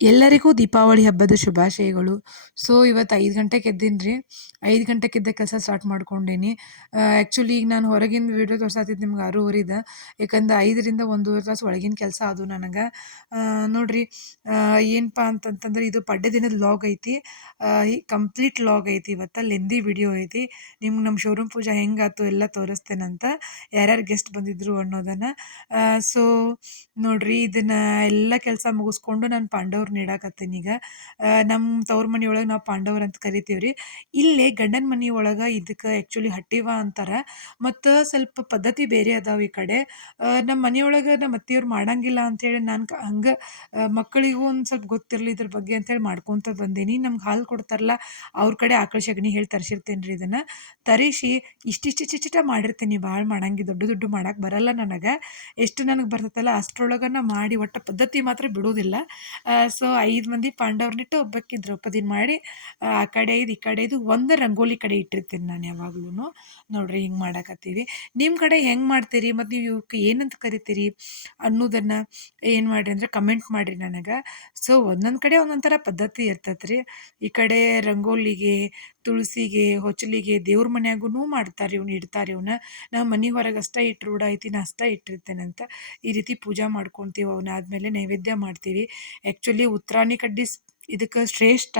ಎಲ್ಲರಿಗೂ ದೀಪಾವಳಿ ಹಬ್ಬದ ಶುಭಾಶಯಗಳು. ಸೊ, ಇವತ್ತು 5 ಗಂಟೆಗೆ ಎದ್ದೀನಿ ರೀ. 5 ಗಂಟೆಗೆ ಎದ್ದ ಕೆಲಸ ಸ್ಟಾರ್ಟ್ ಮಾಡ್ಕೊಂಡೇನಿ. ಆ್ಯಕ್ಚುಲಿ ಈಗ ನಾನು ಹೊರಗಿಂದ ವಿಡಿಯೋ ತೋರ್ಸಾತಿದ್ದು ನಿಮ್ಗೆ 6:30 ಯಾಕಂದ್ರೆ 5ರಿಂದ 1.5 ತಾಸು ಒಳಗಿನ ಕೆಲಸ ಅದು ನನಗೆ. ನೋಡ್ರಿ, ಏನಪ್ಪಾ ಅಂತಂತಂದ್ರೆ ಇದು ಪಡ್ಡೆ ದಿನದ ವ್ಲಾಗ್ ಐತಿ. ಈ ಕಂಪ್ಲೀಟ್ ವ್ಲಾಗ್ ಐತಿ ಇವತ್ತು. ಲೆಂದಿ ವಿಡಿಯೋ ಐತಿ. ನಿಮ್ಗೆ ನಮ್ಮ ಶೋರೂಮ್ ಪೂಜೆ ಹೆಂಗಾತು ಎಲ್ಲ ತೋರಿಸ್ತೇನಂತ. ಯಾರ್ಯಾರು ಗೆಸ್ಟ್ ಬಂದಿದ್ರು ಅನ್ನೋದನ್ನು. ಸೊ ನೋಡ್ರಿ, ಇದನ್ನ ಎಲ್ಲ ಕೆಲಸ ಮುಗಿಸ್ಕೊಂಡು ನಾನು ಪಾಂಡವ್ರನ್ನ ಇಡಾಕತ್ತೀನಿ ಈಗ. ನಮ್ಮ ತವ್ರ ಮನೆಯೊಳಗೆ ನಾವು ಪಾಂಡವ್ರು ಅಂತ ಕರಿತೀವಿ ರೀ. ಇಲ್ಲೇ ಗಂಡನ ಮನೆ ಒಳಗೆ ಇದಕ್ಕೆ ಆ್ಯಕ್ಚುಲಿ ಹಟ್ಟಿವ ಅಂತಾರೆ. ಮತ್ತು ಸ್ವಲ್ಪ ಪದ್ಧತಿ ಬೇರೆ ಅದಾವೆ ಈ ಕಡೆ. ನಮ್ಮ ಮನೆಯೊಳಗೆ ನಮ್ಮ ಅತ್ತೆಯವ್ರು ಮಾಡಂಗಿಲ್ಲ ಅಂಥೇಳಿ ನಾನು ಹಂಗೆ ಮಕ್ಕಳಿಗೂ ಒಂದು ಸ್ವಲ್ಪ ಗೊತ್ತಿರಲಿ ಇದ್ರ ಬಗ್ಗೆ ಅಂತೇಳಿ ಮಾಡ್ಕೊತ ಬಂದೀನಿ. ನಮ್ಗೆ ಹಾಲು ಕೊಡ್ತಾರಲ್ಲ, ಅವ್ರ ಕಡೆ ಆಕಳ ಸಗಣಿ ಹೇಳಿ ತರಿಸಿರ್ತೇನೆ ರೀ. ಇದನ್ನು ತರಿಸಿ ಇಷ್ಟಿಷ್ಟ ಮಾಡಿರ್ತೀನಿ. ಭಾಳ ಮಾಡಂಗಿ ದೊಡ್ಡ ದೊಡ್ಡ ಮಾಡಕ್ಕೆ ಬರಲ್ಲ ನನಗೆ. ಎಷ್ಟು ನನಗೆ ಬರ್ತೈತಲ್ಲ ಅಷ್ಟರೊಳಗನ ಮಾಡಿ ಒಟ್ಟು ಪದ್ಧತಿ ಮಾತ್ರ ಬಿಡೋದಿಲ್ಲ. ಸೊ 5 ಮಂದಿ ಪಾಂಡವ್ರನ್ನಿಟ್ಟು ಒಬ್ಬಾಕಿ ದ್ರೌಪದಿನ ಮಾಡಿ ಆ ಕಡೆ 5 ಈ ಕಡೆ 5 ಒಂದು ರಂಗೋಲಿ ಕಡೆ ಇಟ್ಟಿರ್ತೀನಿ ನಾನು ಯಾವಾಗ್ಲೂ. ನೋಡ್ರಿ ಹಿಂಗೆ ಮಾಡಾಕತ್ತೀವಿ. ನಿಮ್ಮ ಕಡೆ ಹೆಂಗೆ ಮಾಡ್ತೀರಿ ಮತ್ತು ನೀವು ಇವಕ್ಕೆ ಏನಂತ ಕರಿತೀರಿ ಅನ್ನೋದನ್ನು ಏನು ಮಾಡಿರಿ ಅಂದರೆ ಕಮೆಂಟ್ ಮಾಡಿರಿ ನನಗೆ. ಸೊ ಒಂದೊಂದು ಕಡೆ ಒಂದೊಂದು ಥರ ಪದ್ಧತಿ ಇರ್ತೈತೆ ರೀ. ಈ ಕಡೆ ರಂಗೋಲಿಗೆ, ತುಳಸಿಗೆ, ಹೊಚ್ಚಲಿಗೆ, ದೇವ್ರ ಮನ್ಯಾಗೂ ಮಾಡ್ತಾರೆ ಇವ್ನ, ಇಡ್ತಾರೆ ಇವನ್ನ. ನಾವು ಮನೆ ಹೊರಗೆ ಅಷ್ಟೇ ಇಟ್ಟು ರೂಢ ಐತಿ, ನಾ ಅಷ್ಟೇ ಇಟ್ಟಿರ್ತೇನಂತ. ಈ ರೀತಿ ಪೂಜೆ ಮಾಡ್ಕೊತೀವಿ. ಅವನ್ನ ಆದಮೇಲೆ ನೈವೇದ್ಯ ಮಾಡ್ತೀವಿ. ಆ್ಯಕ್ಚುಲಿ ಉತ್ತರಾಣಿ ಕಡ್ಡಿ ಇದಕ್ಕೆ ಶ್ರೇಷ್ಠ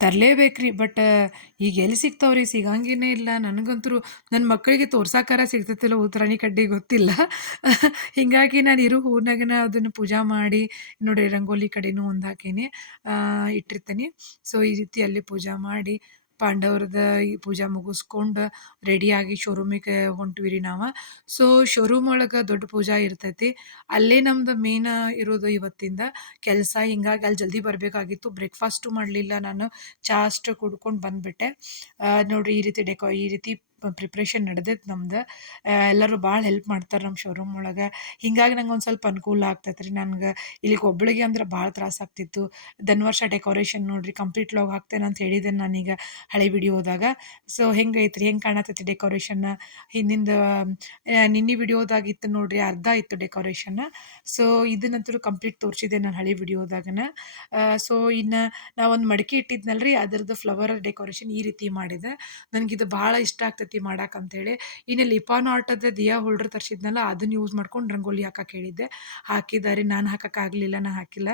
ತರಲೇಬೇಕ್ರಿ. ಬಟ್ ಈಗ ಎಲ್ಲಿ ಸಿಗ್ತಾವ್ರಿ? ಸಿಗಂಗೇ ಇಲ್ಲ. ನನಗಂತೂ ನನ್ನ ಮಕ್ಕಳಿಗೆ ತೋರ್ಸಾಕಾರ ಸಿಗ್ತೈತಿಲ್ಲ ಉತ್ತರಾಣಿ ಕಡ್ಡಿ ಗೊತ್ತಿಲ್ಲ. ಹೀಗಾಗಿ ನಾನು ಇರೋ ಹೂರ್ನಾಗನ ಅದನ್ನು ಪೂಜೆ ಮಾಡಿ ನೋಡಿರಿ ರಂಗೋಲಿ ಕಡೆನೂ ಒಂದು ಹಾಕೀನಿ, ಇಟ್ಟಿರ್ತೀನಿ. ಸೊ ಈ ರೀತಿ ಅಲ್ಲಿ ಪೂಜೆ ಮಾಡಿ ಪಾಂಡವ್ರದ ಈ ಪೂಜೆ ಮುಗಿಸ್ಕೊಂಡು ರೆಡಿಯಾಗಿ ಶೋರೂಮಿಗೆ ಹೊಂಟ್ವಿ ರೀ ನಾವು. ಸೊ ಶೋರೂಮ್ ಒಳಗೆ ದೊಡ್ಡ ಪೂಜೆ ಇರ್ತೈತಿ. ಅಲ್ಲೇ ನಮ್ದು ಮೇನ್ ಇರೋದು ಇವತ್ತಿಂದ ಕೆಲಸ. ಹಿಂಗಾಗಿ ಅಲ್ಲಿ ಜಲ್ದಿ ಬರಬೇಕಾಗಿತ್ತು. ಬ್ರೇಕ್ಫಾಸ್ಟು ಮಾಡಲಿಲ್ಲ ನಾನು. ಚಹಾ ಅಷ್ಟು ಕುಡ್ಕೊಂಡು ಬಂದುಬಿಟ್ಟೆ. ನೋಡಿರಿ ಈ ರೀತಿ ಪ್ರಿಪ್ರೇಷನ್ ನಡೆದೈತೆ ನಮ್ದು. ಎಲ್ಲರೂ ಭಾಳ ಹೆಲ್ಪ್ ಮಾಡ್ತಾರೆ ನಮ್ಮ ಶೋರೂಮ್ ಒಳಗೆ. ಹೀಗಾಗಿ ನಂಗೆ ಒಂದು ಸ್ವಲ್ಪ ಅನುಕೂಲ ಆಗ್ತೈತೆ ರೀ. ನನ್ಗೆ ಇಲ್ಲಿಗೆ ಒಬ್ಬಳಿಗೆ ಅಂದ್ರೆ ಭಾಳ ತ್ರಾಸ ಆಗ್ತಿತ್ತು. ವರ್ಷ ಡೆಕೋರೇಷನ್ ನೋಡಿರಿ ಕಂಪ್ಲೀಟ್ ಲಾಗ್ ಹಾಕ್ತೇನೆ ಅಂತ ಹೇಳಿದ್ದೆ ನಾನೀಗ ಹಳೆ ವಿಡಿಯೋದಾಗ. ಸೊ ಹೆಂಗೈತೆ ರೀ, ಹೆಂಗೆ ಕಾಣತೈತಿ ಡೆಕೋರೇಷನ್ನ? ಹಿಂದಿಂದ ನಿನ್ನೆ ವಿಡಿಯೋದಾಗಿತ್ತು ನೋಡಿರಿ, ಅರ್ಧ ಇತ್ತು ಡೆಕೋರೇಷನ್ನ. ಸೊ ಇದನ್ನಂತೂ ಕಂಪ್ಲೀಟ್ ತೋರಿಸಿದೆ ನಾನು ಹಳೆ ವಿಡಿಯೋದಾಗನ. ಸೊ ಇನ್ನು ನಾವೊಂದು ಮಡಿಕೆ ಇಟ್ಟಿದ್ನಲ್ರಿ, ಅದರದ್ದು ಫ್ಲವರ್ ಡೆಕೋರೇಷನ್ ಈ ರೀತಿ ಮಾಡಿದೆ. ನನಗಿದು ಭಾಳ ಇಷ್ಟ ಆಗ್ತೈತಿ ಮಾಡಕ್ಕಂತೇಳಿ. ಇನ್ನು ಲಿಪಾನ್ ಆರ್ಟದ ದಿಯಾ ಹೋಲ್ಡರ್ ತರಿಸಿದ್ನಲ್ಲ, ಅದನ್ನು ಯೂಸ್ ಮಾಡ್ಕೊಂಡು ರಂಗೋಲಿ ಹಾಕಕ್ಕೆ ಹೇಳಿದ್ದೆ. ಹಾಕಿದ್ದಾರೆ. ನಾನು ಹಾಕೋಕ್ಕಾಗಲಿಲ್ಲ, ನಾನು ಹಾಕಿಲ್ಲ.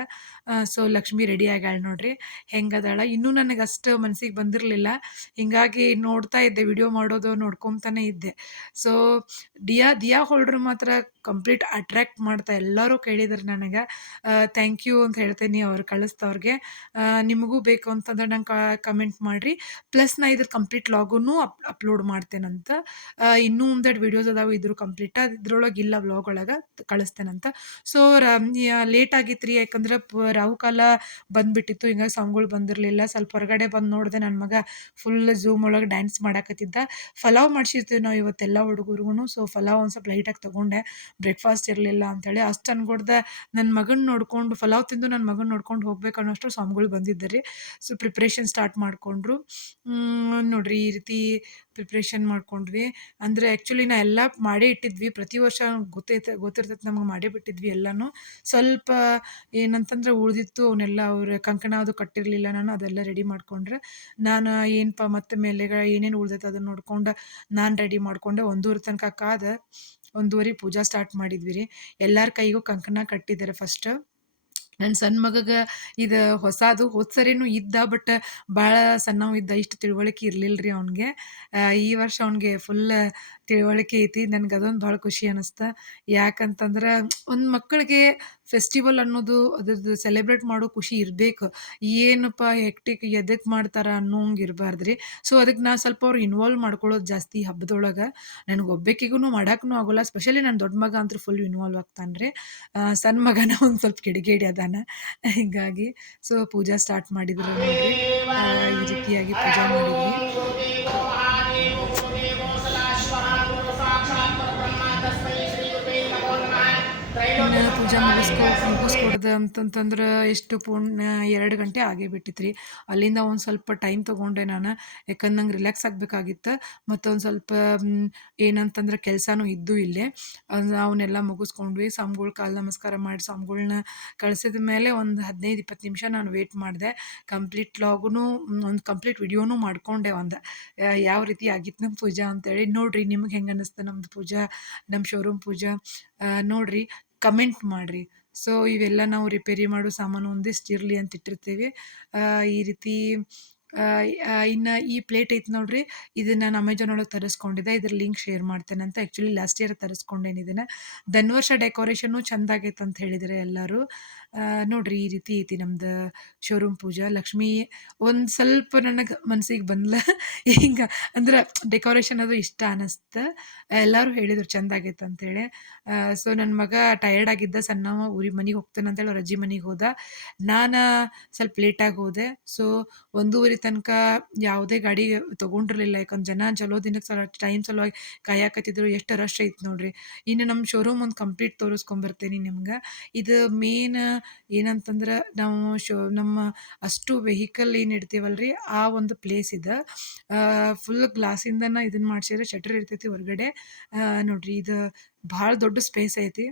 ಸೊ ಲಕ್ಷ್ಮಿ ರೆಡಿ ಆಗ್ಯಾಳ ನೋಡ್ರಿ ಹೆಂಗದಾಳ. ಇನ್ನೂ ನನಗೆ ಅಷ್ಟು ಮನ್ಸಿಗೆ ಬಂದಿರಲಿಲ್ಲ. ಹೀಗಾಗಿ ನೋಡ್ತಾ ಇದ್ದೆ, ವಿಡಿಯೋ ಮಾಡೋದು ನೋಡ್ಕೊತಾನೆ ಇದ್ದೆ. ಸೊ ದಿಯಾ ಹೋಲ್ಡರ್ ಮಾತ್ರ ಕಂಪ್ಲೀಟ್ ಅಟ್ರ್ಯಾಕ್ಟ್ ಮಾಡ್ತಾ ಎಲ್ಲರೂ ಕೇಳಿದ್ರು ನನಗೆ. ಥ್ಯಾಂಕ್ ಯು ಅಂತ ಹೇಳ್ತೀನಿ ಅವ್ರು ಕಳಿಸ್ದವ್ರಿಗೆ. ನಿಮಗೂ ಬೇಕು ಅಂತಂದ್ರೆ ನಂಗೆ ಕಮೆಂಟ್ ಮಾಡಿರಿ. ಪ್ಲಸ್ ನಾ ಇದ್ರ ಕಂಪ್ಲೀಟ್ ಲಾಗನ್ನು ಅಪ್ಲೋಡ್ ಮಾಡ್ತೇನಂತ. ಇನ್ನೂ ಒಂದೆರಡು ವೀಡಿಯೋಸ್ ಅದಾವೆ ಇದ್ರ ಕಂಪ್ಲೀಟ್, ಇದ್ರೊಳಗೆ ಇಲ್ಲ ವ್ಲಾಗ್ ಒಳಗೆ ಕಳಿಸ್ತೇನಂತ. ಸೊ ಲೇಟ್ ಆಗಿತ್ತು ರೀ, ಯಾಕಂದ್ರೆ ರಾಹುಕಾಲ ಬಂದುಬಿಟ್ಟಿತ್ತು. ಹಿಂಗಾಗಿ ಸಾಂಗ್ಗಳು ಬಂದಿರಲಿಲ್ಲ. ಸ್ವಲ್ಪ ಹೊರಗಡೆ ಬಂದು ನೋಡಿದೆ, ನನ್ನ ಮಗ ಫುಲ್ ಝೂಮ್ ಒಳಗೆ ಡ್ಯಾನ್ಸ್ ಮಾಡಾಕತ್ತಿದ್ದ. ಪಲಾವ್ ಮಾಡಿಸಿರ್ತೀವಿ ನಾವು ಇವತ್ತೆಲ್ಲ ಹುಡುಗರಿಗೂ. ಸೊ ಪಲಾವ್ ಒಂದು ಸ್ವಲ್ಪ ಲೈಟಾಗಿ ತೊಗೊಂಡೆ, ಬ್ರೇಕ್ಫಾಸ್ಟ್ ಇರಲಿಲ್ಲ ಅಂಥೇಳಿ. ಅಷ್ಟು ಅನ್ಕೊಡ್ದೆ ನನ್ನ ಮಗನ ನೋಡ್ಕೊಂಡು, ಪಲಾವ್ ತಿಂದು ನನ್ನ ಮಗನ ನೋಡ್ಕೊಂಡು ಹೋಗ್ಬೇಕು ಅನ್ನೋಷ್ಟು ಸ್ವಾಮಿಗಳು ಬಂದಿದ್ದರು ರೀ. ಸೊ ಪ್ರಿಪ್ರೇಷನ್ ಸ್ಟಾರ್ಟ್ ಮಾಡಿಕೊಂಡ್ರು. ನೋಡಿರಿ ಈ ರೀತಿ ಪ್ರಿಪ್ರೇಷನ್ ಮಾಡ್ಕೊಂಡ್ವಿ. ಅಂದರೆ ಆ್ಯಕ್ಚುಲಿ ನಾ ಎಲ್ಲ ಮಾಡೇ ಇಟ್ಟಿದ್ವಿ. ಪ್ರತಿ ವರ್ಷ ಗೊತ್ತಿರ್ತೈತೆ ನಮಗೆ ಮಾಡೇ ಬಿಟ್ಟಿದ್ವಿ ಎಲ್ಲನೂ. ಸ್ವಲ್ಪ ಏನಂತಂದ್ರೆ ಉಳಿದಿತ್ತು, ಅವನ್ನೆಲ್ಲ ಅವ್ರು ಕಂಕಣ ಅದು ಕಟ್ಟಿರಲಿಲ್ಲ ನಾನು, ಅದೆಲ್ಲ ರೆಡಿ ಮಾಡ್ಕೊಂಡ್ರೆ. ನಾನು ಏನಪ್ಪ ಮತ್ತೆ ಮೇಲೆ ಏನೇನು ಉಳ್ದೈತೆ ಅದನ್ನು ನೋಡ್ಕೊಂಡು ನಾನು ರೆಡಿ ಮಾಡಿಕೊಂಡೆ. 1:30 ತನಕ ಕಾದ 1:30 ಪೂಜಾ ಸ್ಟಾರ್ಟ್ ಮಾಡಿದ್ವಿ ರೀ. ಎಲ್ಲರ ಕೈಗೂ ಕಂಕಣ ಕಟ್ಟಿದ್ದಾರೆ ಫಸ್ಟ್. ನನ್ನ ಸಣ್ಣ ಮಗಗೆ ಇದು ಹೊಸದು. ಹೋದ ಸರಿನೂ ಇದ್ದ, ಬಟ್ ಭಾಳ ಸಣ್ಣವ ಇದ್ದ, ಇಷ್ಟು ತಿಳುವಳಿಕೆ ಇರಲಿಲ್ಲ ರೀ ಅವ್ನಿಗೆ. ಈ ವರ್ಷ ಅವ್ನಿಗೆ ಫುಲ್ ತಿಳುವಳಿಕೆ ಐತಿ. ನನಗೆ ಅದೊಂದು ಭಾಳ ಖುಷಿ ಅನ್ನಿಸ್ತು. ಯಾಕಂತಂದ್ರೆ ಒಂದು ಮಕ್ಕಳಿಗೆ ಫೆಸ್ಟಿವಲ್ ಅನ್ನೋದು ಅದ್ರದ್ದು ಸೆಲೆಬ್ರೇಟ್ ಮಾಡೋ ಖುಷಿ ಇರಬೇಕು. ಏನಪ್ಪ ಹೆಕ್ಟಿಕ್ ಎದಕ್ಕೆ ಮಾಡ್ತಾರೆ ಅನ್ನೋಂಗೆ ಇರಬಾರ್ದು ರೀ. ಸೊ ಅದಕ್ಕೆ ನಾ ಸ್ವಲ್ಪ ಅವ್ರು ಇನ್ವಾಲ್ವ್ ಮಾಡ್ಕೊಳ್ಳೋದು ಜಾಸ್ತಿ ಹಬ್ಬದೊಳಗೆ. ನನಗೆ ಒಬ್ಬಾಕಿಗೂ ಮಾಡೋಕ್ಕೂ ಆಗೋಲ್ಲ. ಸ್ಪೆಷಲಿ ನನ್ನ ದೊಡ್ಡ ಮಗ ಅಂತೂ ಫುಲ್ ಇನ್ವಾಲ್ವ್ ಆಗ್ತಾನೆ ರೀ. ಸಣ್ಣ ಮಗನ ಒಂದು ಸ್ವಲ್ಪ ಕಿಡಿಗೇಡಿ ಅದಾನ. ಹೀಗಾಗಿ ಸೊ ಪೂಜಾ ಸ್ಟಾರ್ಟ್ ಮಾಡಿದ್ರು ನೋಡ್ರಿ. ಈ ರೀತಿಯಾಗಿ ಪೂಜೆ ಮಾಡಿದ್ವಿ. ಇನ್ನು ಪೂಜಾ ಮುಗಿಸ್ಕೊಡ್ದೆ ಅಂತಂತಂದ್ರೆ ಎಷ್ಟು 2 ಗಂಟೆ ಆಗೇ ಬಿಟ್ಟಿತ್ತು ರೀ. ಅಲ್ಲಿಂದ ಒಂದು ಸ್ವಲ್ಪ ಟೈಮ್ ತೊಗೊಂಡೆ ನಾನು. ಯಾಕಂದ್ರೆ ನಂಗೆ ರಿಲ್ಯಾಕ್ಸ್ ಆಗ್ಬೇಕಾಗಿತ್ತು. ಮತ್ತು ಒಂದು ಸ್ವಲ್ಪ ಏನಂತಂದ್ರೆ ಕೆಲಸನೂ ಇದ್ದು ಇಲ್ಲೇ. ಅವನ್ನೆಲ್ಲ ಮುಗಿಸ್ಕೊಂಡ್ವಿ. ಸ್ವಾಮಿಗಳ ಕಾಲು ನಮಸ್ಕಾರ ಮಾಡಿ ಸ್ವಾಮಿಗಳ್ನ ಕಳಿಸಿದ ಮೇಲೆ ಒಂದು 15, 20 ನಿಮಿಷ ನಾನು ವೇಟ್ ಮಾಡಿದೆ. ಕಂಪ್ಲೀಟ್ ವ್ಲಾಗುನು ಒಂದು ಕಂಪ್ಲೀಟ್ ವಿಡಿಯೋನೂ ಮಾಡ್ಕೊಂಡೆ ಒಂದು. ಯಾವ ರೀತಿ ಆಗಿತ್ತು ನಮ್ಮ ಪೂಜಾ ಅಂತೇಳಿ. ನೋಡಿರಿ ನಿಮ್ಗೆ ಹೆಂಗೆ ಅನ್ನಿಸ್ತು ನಮ್ಮದು ಪೂಜಾ, ನಮ್ಮ ಶೋರೂಮ್ ಪೂಜಾ ನೋಡಿರಿ, ಕಮೆಂಟ್ ಮಾಡಿರಿ. ಸೊ ಇವೆಲ್ಲ ನಾವು ರಿಪೇರಿ ಮಾಡೋ ಸಾಮಾನು ಒಂದಿಷ್ಟು ಇರಲಿ ಅಂತ ಇಟ್ಟಿರ್ತೀವಿ. ಈ ರೀತಿ ಇನ್ನು ಈ ಪ್ಲೇಟ್ ಐತೆ ನೋಡಿರಿ, ಇದು ನಾನು ಅಮೆಜಾನ್ ಒಳಗೆ ತರಿಸ್ಕೊಂಡಿದ್ದೆ. ಇದ್ರ ಲಿಂಕ್ ಶೇರ್ ಮಾಡ್ತೇನೆ ಅಂತ. ಆ್ಯಕ್ಚುಲಿ ಲಾಸ್ಟ್ ಇಯರ್ ತರಿಸ್ಕೊಂಡೇನಿ ಇದನ್ನು. ಧನ್ವರ್ಷ ಡೆಕೋರೇಷನ್ನು ಚೆಂದಾಗೈತೆ ಅಂತ ಹೇಳಿದ್ದಾರೆ ಎಲ್ಲರೂ. ನೋಡಿರಿ ಈ ರೀತಿ ಐತಿ ನಮ್ದು ಶೋರೂಮ್ ಪೂಜಾ. ಲಕ್ಷ್ಮೀ ಒಂದು ಸ್ವಲ್ಪ ನನಗೆ ಮನ್ಸಿಗೆ ಬಂದ್ಲ ಹಿಂಗೆ ಅಂದ್ರೆ ಡೆಕೋರೇಷನ್ ಅದು ಇಷ್ಟ ಅನ್ನಿಸ್ತು. ಎಲ್ಲರೂ ಹೇಳಿದರು ಚೆಂದಾಗೈತೆ ಅಂತೇಳಿ. ಸೊ ನನ್ನ ಮಗ ಟಯರ್ಡ್ ಆಗಿದ್ದ ಸಣ್ಣವ, ಮನೆಗೆ ಹೋಗ್ತಾನೆ ಅಂತೇಳಿ ಅವ್ರ ಅಜ್ಜಿ ಮನೆಗೆ ಹೋದ. ನಾನು ಸ್ವಲ್ಪ ಲೇಟಾಗಿ ಹೋದೆ. ಸೊ 1:30 ತನಕ ಯಾವುದೇ ಗಾಡಿ ತೊಗೊಂಡಿರಲಿಲ್ಲ. ಯಾಕಂದ್ರೆ ಜನ ಚಲೋ ದಿನಕ್ಕೆ ಟೈಮ್ ಸಲುವಾಗಿ ಕಾಯಕತ್ತಿದ್ರು. ಎಷ್ಟು ರಶ್ ಐತೆ ನೋಡಿರಿ. ಇನ್ನು ನಮ್ಮ ಶೋರೂಮ್ ಒಂದು ಕಂಪ್ಲೀಟ್ ತೋರಿಸ್ಕೊಂಬರ್ತೀನಿ ನಿಮ್ಗೆ. ಇದು ಮೇನ್ ಏನಂತಂದ್ರೆ ನಾವು ನಮ್ಮ ಅಷ್ಟು ವೆಹಿಕಲ್ ಏನು ಇಡ್ತೀವಲ್ಲ ರೀ, ಆ ಒಂದು ಪ್ಲೇಸ್ ಇದೆ. ಫುಲ್ ಗ್ಲಾಸಿಂದನ ಇದನ್ನು ಮಾಡ್ಸಿದ್ರೆ ಶಟರ್ ಇರ್ತೈತಿ ಹೊರಗಡೆ. ನೋಡಿರಿ ಇದು ಭಾಳ ದೊಡ್ಡ ಸ್ಪೇಸ್ ಐತಿ.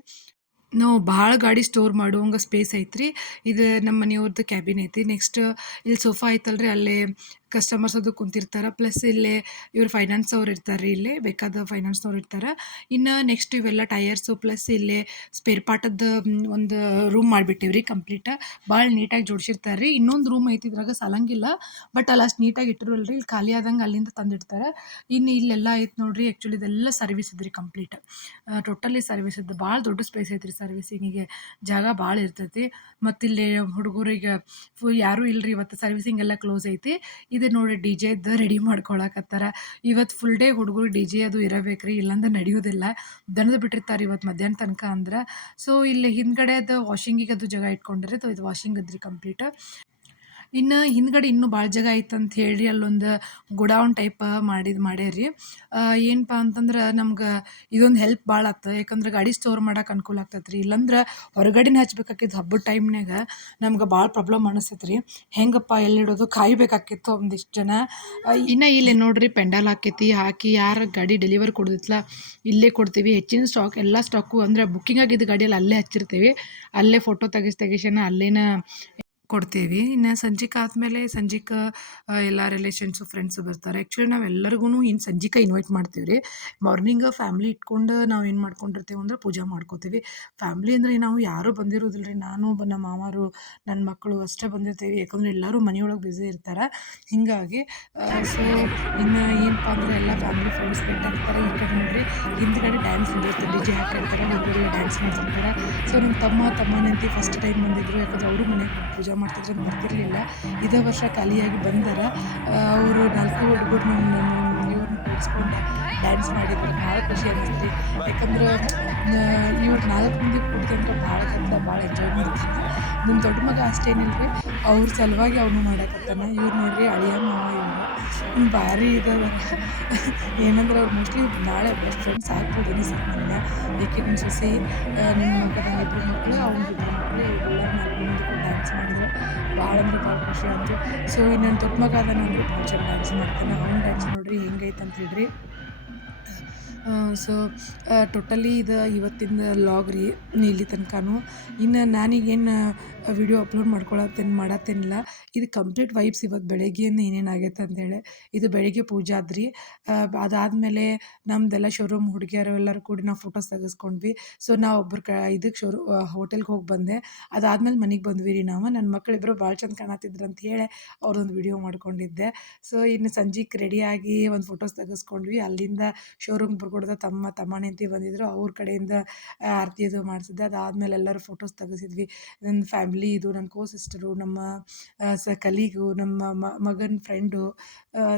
ನಾವು ಭಾಳ ಗಾಡಿ ಸ್ಟೋರ್ ಮಾಡುವಂಗೆ ಸ್ಪೇಸ್ ಐತ್ರಿ. ಇದು ನಮ್ಮ ಮನೆಯವ್ರದ್ದು ಕ್ಯಾಬಿನ್ ಐತಿ. ನೆಕ್ಸ್ಟ್ ಇಲ್ಲಿ ಸೋಫಾ ಐತಲ್ರಿ, ಅಲ್ಲೇ ಕಸ್ಟಮರ್ಸ್ ಅದು ಕುಂತಿರ್ತಾರೆ. ಪ್ಲಸ್ ಇಲ್ಲೇ ಇವ್ರು ಫೈನಾನ್ಸ್ ಅವ್ರು ಇರ್ತಾರೆ ರೀ, ಇಲ್ಲೇ ಬೇಕಾದ ಫೈನಾನ್ಸ್ನವ್ರು ಇರ್ತಾರೆ. ಇನ್ನು ನೆಕ್ಸ್ಟ್ ಇವೆಲ್ಲ ಟಯರ್ಸು, ಪ್ಲಸ್ ಇಲ್ಲೇ ಸ್ಪೇರ್ ಪಾರ್ಟದ್ದು ಒಂದು ರೂಮ್ ಮಾಡಿಬಿಟ್ಟಿವ್ರಿ ಕಂಪ್ಲೀಟ. ಭಾಳ ನೀಟಾಗಿ ಜೋಡಿಸಿರ್ತಾರೆ ರೀ. ಇನ್ನೊಂದು ರೂಮ್ ಐತಿ, ಇದ್ರಾಗ ಸಾಲಂಗಿಲ್ಲ, ಬಟ್ ಅಲ್ಲಿ ಅಷ್ಟು ನೀಟಾಗಿ ಇಟ್ಟಿರಲ್ರಿ. ಇಲ್ಲಿ ಖಾಲಿ ಆದಂಗೆ ಅಲ್ಲಿಂದ ತಂದಿಡ್ತಾರೆ. ಇನ್ನು ಇಲ್ಲೆಲ್ಲ ಐತೆ ನೋಡಿರಿ. ಆ್ಯಕ್ಚುಲಿ ಇದೆಲ್ಲ ಸರ್ವಿಸ್ ಇದ್ರಿ ಕಂಪ್ಲೀಟ್. ಟೋಟಲಿ ಸರ್ವಿಸ್ ಇದ್ದು ಭಾಳ ದೊಡ್ಡ ಸ್ಪೇಸ್ ಐತ್ರಿ. ಸರ್ವಿಸಿಂಗಿಗೆ ಜಾಗ ಭಾಳ ಇರ್ತೈತಿ. ಮತ್ತು ಇಲ್ಲಿ ಹುಡುಗರಿಗೆ ಯಾರೂ ಇಲ್ಲರಿ ಇವತ್ತು, ಸರ್ವಿಸಿಂಗ್ ಎಲ್ಲ ಕ್ಲೋಸ್ ಐತಿ. ಇದು ನೋಡಿ ಡಿ ಜೆದ್ದು ರೆಡಿ ಮಾಡ್ಕೊಳಕತ್ತಾರ. ಇವತ್ತು ಫುಲ್ ಡೇ ಹುಡುಗರು ಡಿ ಜೆ ಅದು ಇರಬೇಕು ರೀ, ಇಲ್ಲಾಂದ್ರೆ ನಡೆಯೋದಿಲ್ಲ. ದಣದು ಬಿಟ್ಟಿರ್ತಾರೆ ಇವತ್ತು ಮಧ್ಯಾಹ್ನ ತನಕ ಅಂದ್ರೆ. ಸೊ ಇಲ್ಲಿ ಹಿಂದ್ಗಡೆ ಅದು ವಾಷಿಂಗಿಗೆ ಅದು ಜಾಗ ಇಟ್ಕೊಂಡಿರಿ. ಇದು ವಾಷಿಂಗ್ ಇದ್ರಿ ಕಂಪ್ಲೀಟ್. ಇನ್ನು ಹಿಂದ್ಗಡೆ ಇನ್ನೂ ಭಾಳ ಜಾಗ ಐತಂತ ಹೇಳಿ ಅಲ್ಲೊಂದು ಗೋಡೌನ್ ಟೈಪ್ ಮಾಡ್ಯಾರ್ರಿ. ಏನಪ್ಪ ಅಂತಂದ್ರೆ ನಮ್ಗೆ ಇದೊಂದು ಹೆಲ್ಪ್ ಭಾಳ ಆತು. ಯಾಕಂದ್ರೆ ಗಾಡಿ ಸ್ಟೋರ್ ಮಾಡಕ್ಕೆ ಅನುಕೂಲ ಆಗ್ತೈತೆ ರೀ. ಇಲ್ಲಾಂದ್ರೆ ಹೊರಗಡೆನೇ ಹಚ್ಬೇಕಾಕಿತ್ತು ಹಬ್ಬದ ಟೈಮ್ನಾಗ. ನಮ್ಗೆ ಭಾಳ ಪ್ರಾಬ್ಲಮ್ ಅನಿಸ್ತೈತೆ ರೀ. ಹೆಂಗಪ್ಪ ಎಲ್ಲಿಡೋದು ಕಾಯಬೇಕಾಕಿತ್ತು ಒಂದಿಷ್ಟು ಜನ. ಇನ್ನು ಇಲ್ಲಿ ನೋಡಿರಿ ಪೆಂಡಾಲ್ ಹಾಕೈತಿ. ಹಾಕಿ ಯಾರು ಗಾಡಿ ಡೆಲಿವರಿ ಕೊಡೋದಿತ್ತಲ್ಲ ಇಲ್ಲೇ ಕೊಡ್ತೀವಿ. ಹೆಚ್ಚಿನ ಸ್ಟಾಕ್ ಎಲ್ಲ ಸ್ಟಾಕು ಅಂದರೆ ಬುಕ್ಕಿಂಗ್ ಆಗಿದ್ದ ಗಾಡಿಯಲ್ಲಿ ಅಲ್ಲೇ ಹಚ್ಚಿರ್ತೀವಿ. ಅಲ್ಲೇ ಫೋಟೋ ತೆಗಿಸ್ಯಾನ ಅಲ್ಲೇನ ಕೊಡ್ತೀವಿ. ಇನ್ನು ಸಂಜೆಗೆ ಆದಮೇಲೆ ಎಲ್ಲ ರಿಲೇಷನ್ಸು, ಫ್ರೆಂಡ್ಸು ಬರ್ತಾರೆ. ಆ್ಯಕ್ಚುಲಿ ನಾವೆಲ್ಲರಿಗೂ ಇನ್ನು ಸಂಜೆಗೆ ಇನ್ವೈಟ್ ಮಾಡ್ತೀವಿ ರೀ. ಮಾರ್ನಿಂಗ್ ಫ್ಯಾಮ್ಲಿ ಇಟ್ಕೊಂಡು ನಾವು ಏನು ಮಾಡ್ಕೊಂಡಿರ್ತೀವಿ ಅಂದ್ರೆ ಪೂಜೆ ಮಾಡ್ಕೋತೀವಿ. ಫ್ಯಾಮ್ಲಿ ಅಂದರೆ ನಾವು ಯಾರೂ ಬಂದಿರೋದಿಲ್ಲ ರೀ. ನಾನು ನಮ್ಮ ಮಾಮಾರು, ನನ್ನ ಮಕ್ಕಳು ಅಷ್ಟೇ ಬಂದಿರ್ತೀವಿ. ಯಾಕಂದ್ರೆ ಎಲ್ಲರೂ ಮನೆಯೊಳಗೆ ಬ್ಯುಸಿ ಇರ್ತಾರೆ. ಹೀಗಾಗಿ ಸೊ ಇನ್ನು ಏನಪ್ಪ ಅಂದ್ರೆ ಎಲ್ಲ ಫ್ಯಾಮಿಲಿ ಫ್ರೆಂಡ್ಸ್ ಭೇಟಿಯಾಗ್ತಾರೆ. ಈ ಕಡೆ ನೋಡಿರಿ ಹಿಂದ್ಗಡೆ ಡ್ಯಾನ್ಸ್ ನಡೆಯುತ್ತೆ. ಡಿ ಜೆ ಹಾಕಿರ್ತಾರೆ, ಹುಡುಗರೆಲ್ಲ ಡ್ಯಾನ್ಸ್ ಮಾಡ್ತಿರ್ತಾರೆ. ಸೊ ನಮ್ಮ ತಮ್ಮನಂತಿ ಫಸ್ಟ್ ಟೈಮ್ ಬಂದಿದ್ರು. ಯಾಕಂದ್ರೆ ಅವರು ಮನೆಗೆ ಪೂಜೆ ಮಾಡ್ತಿದ್ರು ಅಂತ ಬರ್ತಿರಲಿಲ್ಲ. ಇದೇ ವರ್ಷ ಖಾಲಿಯಾಗಿ ಬಂದಾರ. ಅವರು 4 ಹುಡುಗರು ಇವ್ರನ್ನ ಕೂರಿಸ್ಕೊಂಡು ಡ್ಯಾನ್ಸ್ ಮಾಡಿದ್ರು. ಭಾಳ ಖುಷಿ ಅನ್ನಿಸ್ತು ರೀ. ಯಾಕಂದ್ರೆ ಇವ್ರು 4 ಮಂದಿ ಕೂಡ್ತಂದ್ರೆ ಭಾಳ ಎಂಜಾಯ್ ಮಾಡ್ತಿದ್ದೆ. ನನ್ನ ದೊಡ್ಡ ಮಗ ಅಷ್ಟೇನಿಲ್ಲ ರೀ, ಅವ್ರ ಸಲುವಾಗಿ ಅವನು ಮಾಡಕತ್ತಾನ. ಇವ್ರು ನೋಡಿರಿ ಅಳಿಯ ಮಾವ ಇವರು ಭಾರಿ ಇದದ. ಏನಂದ್ರೆ ಅವ್ರು ಮೋಸ್ಟ್ಲಿ ನಾಳೆ ಬೆಸ್ಟ್ ಫ್ರೆಂಡ್ಸ್ ಆಗ್ಬೋದು ಅನಿಸುತ್ತೆ ನನಗೆ. ಏಕೆ ನಿಮ್ಮ ಸೊಸೆ, ನಿಮ್ಮ ಮಗನ 2 ಮಕ್ಕಳು, ಅವ್ನ 2 ಮಕ್ಕಳು, ಇವರೆಲ್ಲ 4 ಮಂದಿ ಕೂಡ ಡ್ಯಾನ್ಸ್ ಮಾಡಿದ್ರು. ಭಾಳ ಅಂದ್ರೆ ಭಾಳ ಖುಷಿ ಆಯಿತು. ಸೊ ಇನ್ನು ನನ್ನ ದೊಡ್ಡ ಮಗ ಅದಾನಂದ್ರೆ ಭಾಳ ಚೆನ್ನಾಗಿ ಡ್ಯಾನ್ಸ್ ಮಾಡ್ತಾನೆ. ಅವ್ನ ಡ್ಯಾನ್ಸ್ ನೋಡಿರಿ ಹೆಂಗೈತೆ ಅಂತ ಹೇಳ್ರಿ. ಸೊ ಟೋಟಲಿ ಇದು ಇವತ್ತಿನ ಲಾಗ್ ರೀ ಇಲ್ಲಿ ತನಕನೂ. ಇನ್ನು ನಾನೀಗೇನು ವಿಡಿಯೋ ಅಪ್ಲೋಡ್ ಮಾಡತ್ತೇನಿಲ್ಲ. ಇದು ಕಂಪ್ಲೀಟ್ ವೈಬ್ಸ್ ಇವತ್ತು ಬೆಳಗ್ಗೆಯಿಂದ ಏನೇನು ಆಗೈತೆ ಅಂತೇಳಿ. ಇದು ಬೆಳಗ್ಗೆ ಪೂಜೆ ಆದ್ರಿ. ಅದಾದಮೇಲೆ ನಮ್ಮದೆಲ್ಲ ಶೋರೂಮ್ ಹುಡುಗಿಯರು ಎಲ್ಲರೂ ಕೂಡಿ ನಾವು ಫೋಟೋಸ್ ತೆಗೆಸ್ಕೊಂಡ್ವಿ. ಸೊ ನಾವು ಒಬ್ಬರು ಇದಕ್ಕೆ ಹೋಟೆಲ್ಗೆ ಹೋಗಿ ಬಂದೆ. ಅದಾದ್ಮೇಲೆ ಮನೆಗೆ ಬಂದ್ವಿ ರೀ ನಾವು. ನನ್ನ ಮಕ್ಕಳಿಬ್ಬರು ಭಾಳ ಚಂದ ಕಾಣತ್ತಿದ್ರು ಅಂತ ಹೇಳಿ ಅವ್ರದ್ದೊಂದು ವಿಡಿಯೋ ಮಾಡ್ಕೊಂಡಿದ್ದೆ. ಸೊ ಇನ್ನು ಸಂಜೆಗೆ ರೆಡಿಯಾಗಿ ಒಂದು ಫೋಟೋಸ್ ತೆಗೆಸ್ಕೊಂಡ್ವಿ. ಅಲ್ಲಿಂದ ಶೋರೂಮ್ ಬರ್ಕೊಡ್ದ ತಮ್ಮ ಹೆಂಡತಿ ಬಂದಿದ್ದರು. ಅವ್ರ ಕಡೆಯಿಂದ ಆರತಿ ಅದು ಮಾಡಿಸಿದ್ದೆ. ಅದಾದಮೇಲೆ ಎಲ್ಲರೂ ಫೋಟೋಸ್ ತೆಗೆಸಿದ್ವಿ. ನನ್ನ ಫ್ಯಾಮ್ಲಿ ಇದು, ನನ್ನ ಸಿಸ್ಟರು, ನಮ್ಮ ಕಲೀಗು, ನಮ್ಮ ಮಗನ ಫ್ರೆಂಡು.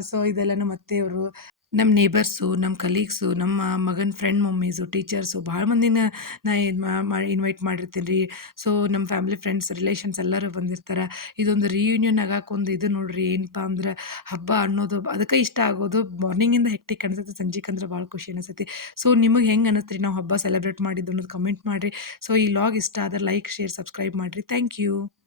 ಸೊ ಇದೆಲ್ಲ ನಮ್ಮ ಅತ್ತೆಯವರು. ನಮ್ಮ ನೇಬರ್ಸು, ನಮ್ಮ ಕಲೀಗ್ಸು, ನಮ್ಮ ಮಗನ ಫ್ರೆಂಡ್ ಮಮ್ಮೀಸು, ಟೀಚರ್ಸು ಭಾಳ ಮಂದಿನ ನಾ ಇದು ಇನ್ವೈಟ್ ಮಾಡಿರ್ತೀನಿ ರೀ. ಸೊ, ನಮ್ಮ ಫ್ಯಾಮಿಲಿ ಫ್ರೆಂಡ್ಸ್, ರಿಲೇಷನ್ಸ್ ಎಲ್ಲರೂ ಬಂದಿರ್ತಾರೆ. ಇದೊಂದು ರಿಯೂನಿಯನ್ ಆಗಾಕ ಒಂದು ಇದು ನೋಡ್ರಿ ಏನಪ್ಪಾ ಅಂದ್ರೆ ಹಬ್ಬ ಅನ್ನೋದು ಅದಕ್ಕೆ ಇಷ್ಟ ಆಗೋದು. ಮಾರ್ನಿಂಗಿಂದ ಹೆಕ್ಟಿಕ್ ಅನ್ಸತ್ತೆ, ಸಂಜೆಕಂದ್ರೆ ಭಾಳ ಖುಷಿ ಅನಿಸ್ತೈತಿ. ಸೊ, ನಿಮಗೆ ಹೆಂಗೆ ಅನ್ನಿಸ್ತು ರೀ ನಾವು ಹಬ್ಬ ಸೆಲೆಬ್ರೇಟ್ ಮಾಡಿದ್ದು ಅನ್ನೋದು ಕಮೆಂಟ್ ಮಾಡಿರಿ. ಸೊ, ಈ ವ್ಲಾಗ್ ಇಷ್ಟ ಆದ್ರೆ ಲೈಕ್, ಶೇರ್, ಸಬ್ಸ್ಕ್ರೈಬ್ ಮಾಡಿರಿ. Thank you.